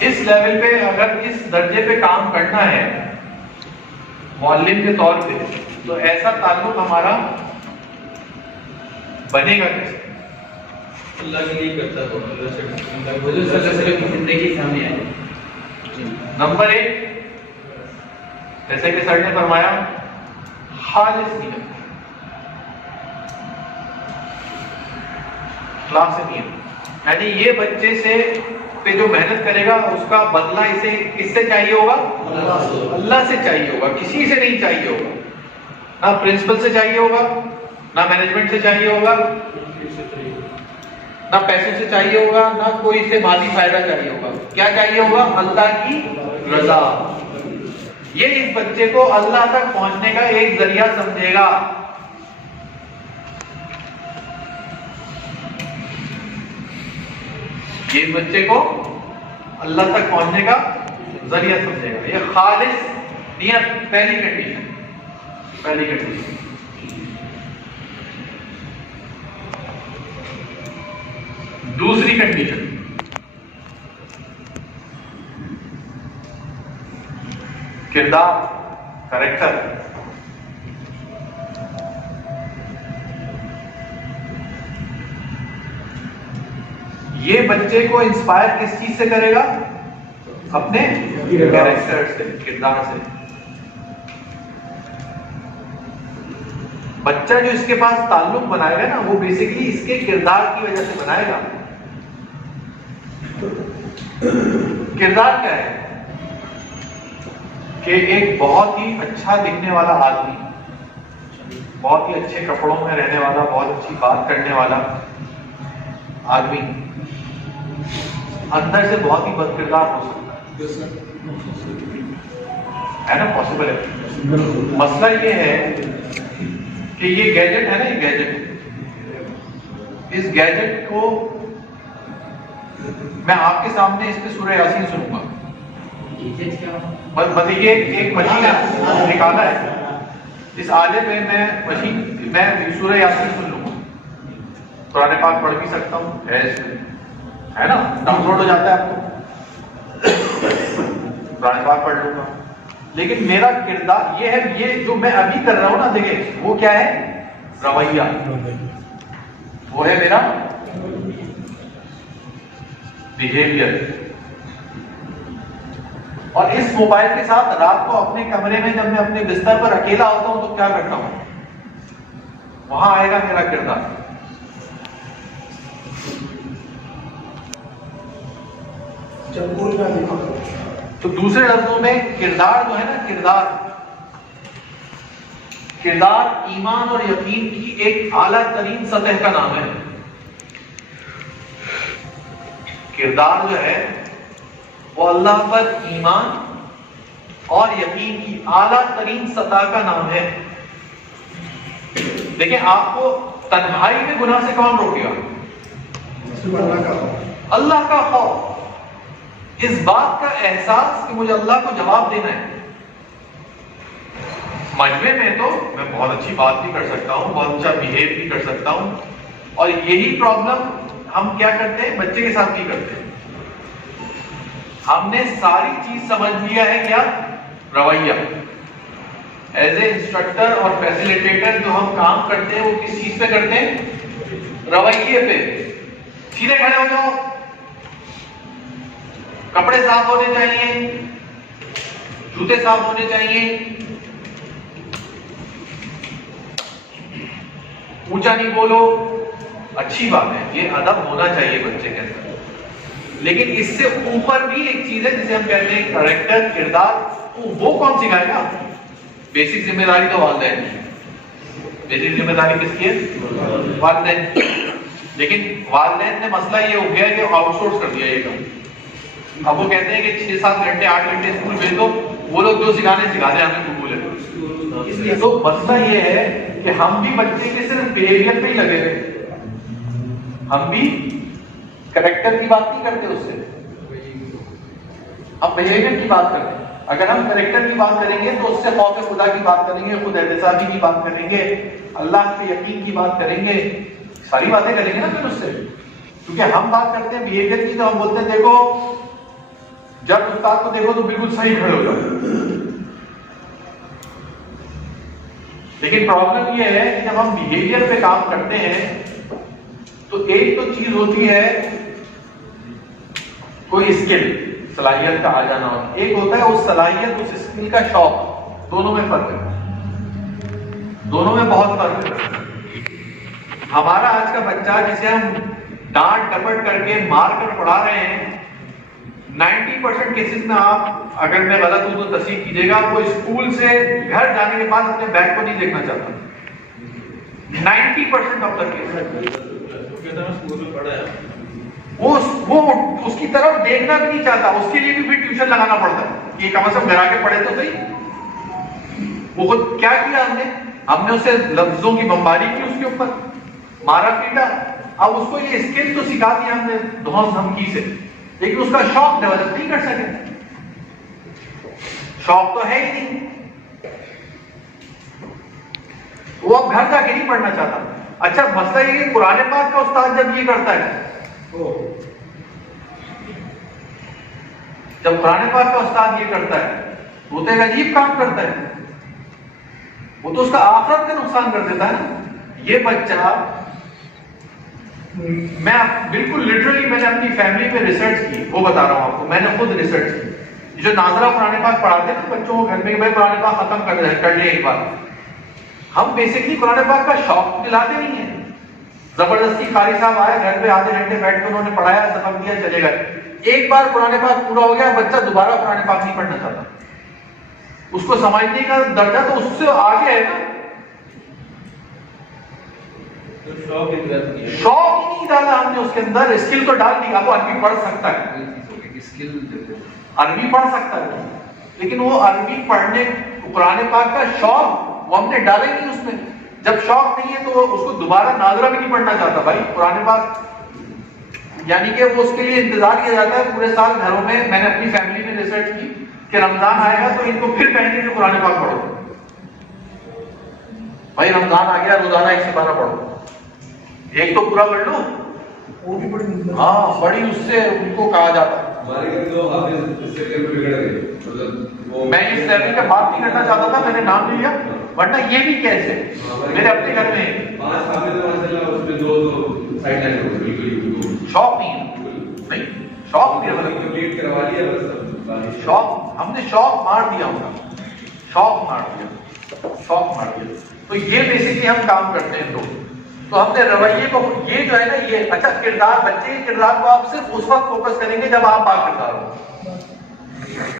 اس level پہ اگر اس درجے پہ کام کرنا ہے معلم کے طور پہ، تو ایسا تعلق ہمارا بنے گا کیسے؟ اللہ کے لیے کرتا ہو، اللہ سے حضور صلی اللہ علیہ وسلم کی زندگی سامنے آئے۔ نمبر 1، جیسے کہ سر نے فرمایا، خالص نیت، اخلاص نیت، یعنی یہ بچے سے پہ جو محنت کرے گا اس کا بدلہ اسے کس سے چاہیے ہوگا؟ اللہ سے چاہیے ہوگا، کسی سے نہیں چاہیے ہوگا، نہ پرنسپل سے چاہیے ہوگا، نہ مینجمنٹ سے چاہیے ہوگا، نہ پیسوں سے چاہیے ہوگا، نہ کوئی سے مادی فائدہ چاہیے ہوگا۔ کیا چاہیے ہوگا؟ اللہ کی رضا۔ یہ اس بچے کو اللہ تک پہنچنے کا ایک ذریعہ سمجھے گا۔ یہ بچے کو اللہ تک پہنچنے کا ذریعہ سمجھے گا۔ یہ خالص نیت پہلی کنڈیشن۔ دوسری کنڈیشن، کردار، کریکٹر۔ یہ بچے کو انسپائر کس چیز سے کرے گا؟ اپنے کریکٹر سے، کردار سے۔ بچہ جو اس کے پاس تعلق بنائے گا نا، وہ بیسیکلی اس کے کردار کی وجہ سے بنائے گا۔ کردار کیا ہے؟ کہ ایک بہت ہی اچھا دکھنے والا آدمی، بہت ہی اچھے کپڑوں میں رہنے والا، بہت اچھی بات کرنے والا آدمی اندر سے بہت ہی بد کردار ہو سکتا ہے نا؟ پاسبل ہے۔ مسئلہ یہ ہے کہ یہ گیجٹ ہے نا، یہ گیجٹ، اس گیجٹ کو میں آپ کے سامنے اس پہ سورہ یاسین سنوں گا۔ بس یہ ایک مشین نکالا ہے، اس آلے پہ میں سورہ یاسین سن لوں گا، قرآن پاک پڑھ بھی سکتا ہوں، ہے نا، ڈاؤن لوڈ ہو جاتا ہے آپ کو، قرآن پاک پڑھ لوں گا۔ لیکن میرا کردار یہ ہے، یہ جو میں ابھی کر رہا ہوں نا، دیکھیں وہ کیا ہے؟ رویہ، وہ ہے میرا بیہیویئر۔ اور اس موبائل کے ساتھ رات کو اپنے کمرے میں جب میں اپنے بستر پر اکیلا ہوتا ہوں تو کیا کرتا ہوں؟ وہاں آئے گا میرا کردار۔ تو دوسرے لفظوں میں کردار جو ہے نا، کردار ایمان اور یقین کی ایک اعلیٰ ترین سطح کا نام ہے۔ کردار جو ہے وہ اللہ پر ایمان اور یقین کی اعلیٰ ترین سطح کا نام ہے۔ دیکھیں، آپ کو تنہائی میں گناہ سے کون روکے گا؟ اللہ کا خوف، اس بات کا احساس کہ مجھے اللہ کو جواب دینا ہے۔ مجمع میں تو میں بہت اچھی بات بھی کر سکتا ہوں، بہت اچھا بیہیو بھی کر سکتا ہوں، اور یہی پرابلم ہم کیا کرتے ہیں؟ بچے کے ساتھ بھی کرتے ہیں۔ ہم نے ساری چیز سمجھ لیا ہے، کیا؟ رویہ۔ ایز اے انسٹرکٹر اور فیسیلیٹیٹر جو ہم کام کرتے ہیں وہ کس چیز پہ کرتے ہیں؟ رویے پہ۔ سیدھے کھڑے ہو جاؤ، کپڑے صاف ہونے چاہیے، جوتے صاف ہونے چاہیے، اونچا نہیں بولو۔ اچھی بات ہے، یہ ادب ہونا چاہیے بچے کے اندر، لیکن اس سے اوپر بھی ایک چیز ہے جسے ہم کہتے ہیں کریکٹر، کردار۔ وہ کون سکھائے گا؟ بیسک ذمہ داری تو والدین کی۔ بیسک ذمہ داری کس کی ہے؟ والدین۔ لیکن والدین نے مسئلہ یہ ہو گیا کہ آؤٹ سورس کر دیا یہ کام۔ اب وہ کہتے ہیں کہ 6-7 گھنٹے 8 گھنٹے اسکول بھیج دو، وہ لوگ جو سکھانے سکھا دیں، ہمیں قبول ہے۔ اس لیے تو مسئلہ یہ ہے کہ ہم بھی بچے کے صرف بیہیویئر پہ ہی لگے ہوئے، ہم بھی کریکٹر کی بات نہیں کرتے اس سے، ہم بیہیویئر کی بات کرتے ہیں۔ اگر ہم کریکٹر کی بات کریں گے تو اس سے خوف خدا کی بات کریں گے، خود احتسابی کی بات کریں گے، اللہ پہ یقین کی بات کریں گے، ساری باتیں کریں گے نا پھر اس سے۔ کیونکہ ہم بات کرتے ہیں بیہیویئر کی، تو ہم بولتے ہیں دیکھو جب استاد کو دیکھو تو بالکل صحیح کھڑے ہو جاؤ. لیکن پرابلم یہ ہے کہ جب ہم بیہیویئر پہ کام کرتے ہیں تو ایک تو چیز ہوتی ہے کوئی اسکل صلاحیت کا آ جانا، ایک ہوتا ہے اس صلاحیت اس اسکل کا شوق. دونوں میں فرق ہے، دونوں میں بہت فرق ہے. ہمارا آج کا بچہ جسے ہم ڈانٹ ڈپٹ کر کے مار کر پڑھا رہے ہیں، 90% کیسز میں آپ اگر میں غلط ہوں تو تصحیح کیجیے گا، وہ اسکول سے گھر جانے کے بعد اپنے بیگ کو نہیں دیکھنا چاہتا. 90% آف دا کیسز وہ اس کی طرف دیکھنا بھی نہیں چاہتا. اس کے لیے بھی پھر ٹیوشن لگانا پڑتا ہے کہ کم از کم گھر آ کے پڑھے تو صحیح. وہ خود کیا کیا ہم نے اسے لفظوں کی بمباری کی، اس کے اوپر مارا پیٹا. اب اس کو یہ اسکل تو سکھا دیا ہم نے دھوس دھمکی سے، لیکن اس کا شوق ڈیولپ نہیں کر سکے. شوق تو ہے ہی نہیں، وہ اب گھر جا کے نہیں پڑھنا چاہتا. اچھا مسئلہ یہ کہ قرآن پاک کا استاد جب یہ کرتا ہے، جب قرآن پاک کا استاد یہ کرتا ہے وہ تو ایک عجیب کام کرتا ہے. وہ تو اس کا آخرت کا نقصان کر دیتا ہے نا. یہ بچہ، میں بالکل لٹرلی میں نے اپنی فیملی پہ ریسرچ کی، وہ بتا رہا ہوں آپ کو، میں نے خود ریسرچ کی. جو ناظرہ قرآن پاک پڑھاتے ہیں بچوں کو گھر میں کہ بھائی قرآن پاک ختم کر لیں ایک بار، ہم بیسکلی قرآن پاک کا شوق دلاتے نہیں ہیں. زبردستی قاری صاحب آئے گھر پہ آدھے گھنٹے بیٹھ کے انہوں نے پڑھایا، سبق دیا، چلے گئے. ایک بار قرآن پاک پورا ہو گیا، بچہ دوبارہ قرآن پاک نہیں پڑھنا چاہتا. اس کو سمجھنے کا درجہ تو اس سے آگے ہے نا. شوق ہی نہیں ڈالا ہم نے اس کے اندر. اسکل تو ڈال دی، وہ عربی پڑھ سکتا ہے، عربی پڑھ سکتا ہے، لیکن وہ عربی پڑھنے قرآن پاک کا شوق وہ ہم نے ڈالے نہیں اس میں. جب شوق نہیں ہے تو اس کو دوبارہ ناظرہ بھی نہیں پڑھنا چاہتا. بھائی قرآن پاک یعنی کہ وہ اس کے لیے انتظار کیا جاتا ہے پورے سال گھروں میں. میں نے اپنی فیملی میں ریسرچ کی کہ رمضان آئے گا تو ان کو پھر کہیں گے کہ قرآن پاک پڑھو. بھائی رمضان آ گیا، روزانہ 1 سپارہ پڑھو، ایک تو پورا پڑھ لو. ہاں بڑی اس سے ان کو کہا جاتا ہے. میں اس لیول کا بات نہیں کرنا چاہتا تھا، میں نے نام لیا، ورنہ یہ بھی کیسے میرے اپنے گھر میں شوق نہیں ہے. شوق ہم نے شوق مار دیا ان کا، شوق مار دیا. تو یہ بیسکلی ہم کام کرتے ہیں. تو ہم نے رویے کو، یہ جو ہے نا، یہ اچھا کردار، بچے کے کردار کو آپ صرف اس وقت فوکس کریں گے جب آپ کردار ہو.